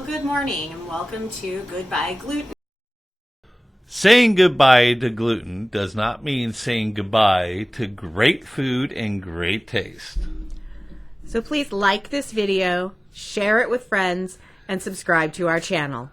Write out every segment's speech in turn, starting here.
Well, good morning and welcome to Goodbye Gluten. Saying goodbye to gluten does not mean saying goodbye to great food and great taste. So please like this video, share it with friends, and subscribe to our channel.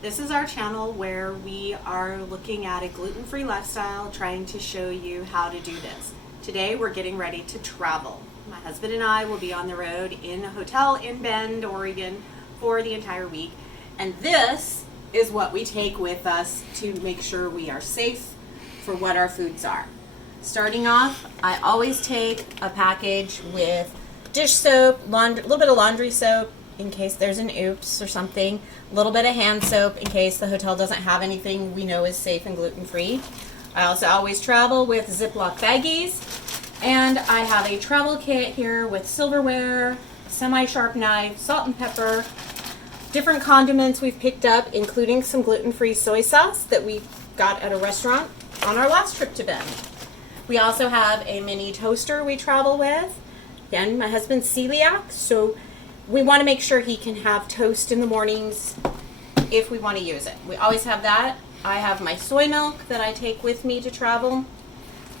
This is our channel where we are looking at a gluten-free lifestyle, trying to show you how to do this. Today we're getting ready to travel. My husband and I will be on the road in a hotel in Bend, Oregon for the entire week. And this is what we take with us to make sure we are safe for what our foods are. Starting off, I always take a package with dish soap, a little bit of laundry soap in case there's an oops or something, a little bit of hand soap in case the hotel doesn't have anything we know is safe and gluten-free. I also always travel with Ziploc baggies, and I have a travel kit here with silverware, semi-sharp knife, salt and pepper, different condiments we've picked up, including some gluten-free soy sauce that we got at a restaurant on our last trip to Bend. We also have a mini toaster we travel with. Again, my husband's celiac, so we want to make sure he can have toast in the mornings if we want to use it. We always have that. I have my soy milk that I take with me to travel.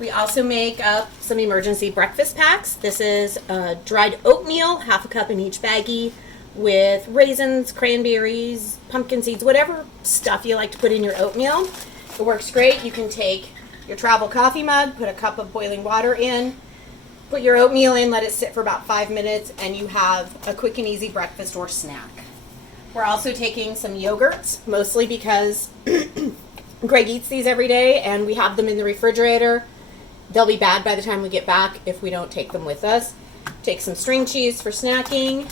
We also make up some emergency breakfast packs. This is dried oatmeal, half a cup in each baggie, with raisins, cranberries, pumpkin seeds, whatever stuff you like to put in your oatmeal. It works great. You can take your travel coffee mug, put a cup of boiling water in, put your oatmeal in, let it sit for about 5 minutes, and you have a quick and easy breakfast or snack. We're also taking some yogurts, mostly because Greg eats these every day and we have them in the refrigerator. They'll be bad by the time we get back if we don't take them with us. Take some string cheese for snacking.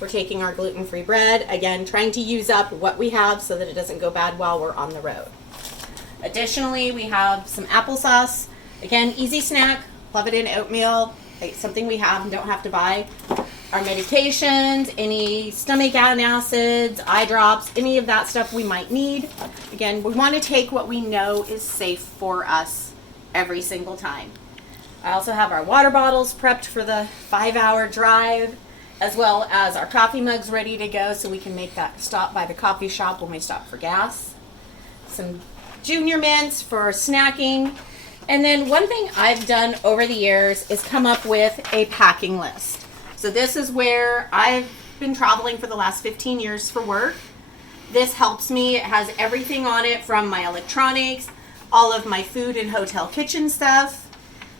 We're taking our gluten-free bread. Again, trying to use up what we have so that it doesn't go bad while we're on the road. Additionally, we have some applesauce. Again, easy snack. Love it in oatmeal. It's something we have and don't have to buy. Our medications, any stomach acids, eye drops, any of that stuff we might need. Again, we want to take what we know is safe for us every single time. I also have our water bottles prepped for the 5-hour drive, as well as our coffee mugs ready to go so we can make that stop by the coffee shop when we stop for gas. Some junior mints for snacking. And then one thing I've done over the years is come up with a packing list. So this is where I've been traveling for the last 15 years for work. This helps me. It has everything on it from my electronics, all of my food and hotel kitchen stuff.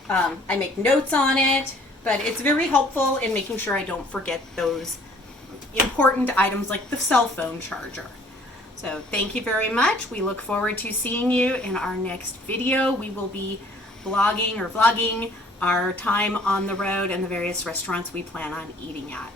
I make notes on it, but it's very helpful in making sure I don't forget those important items like the cell phone charger. So thank you very much. We look forward to seeing you in our next video. We will be vlogging our time on the road and the various restaurants we plan on eating at.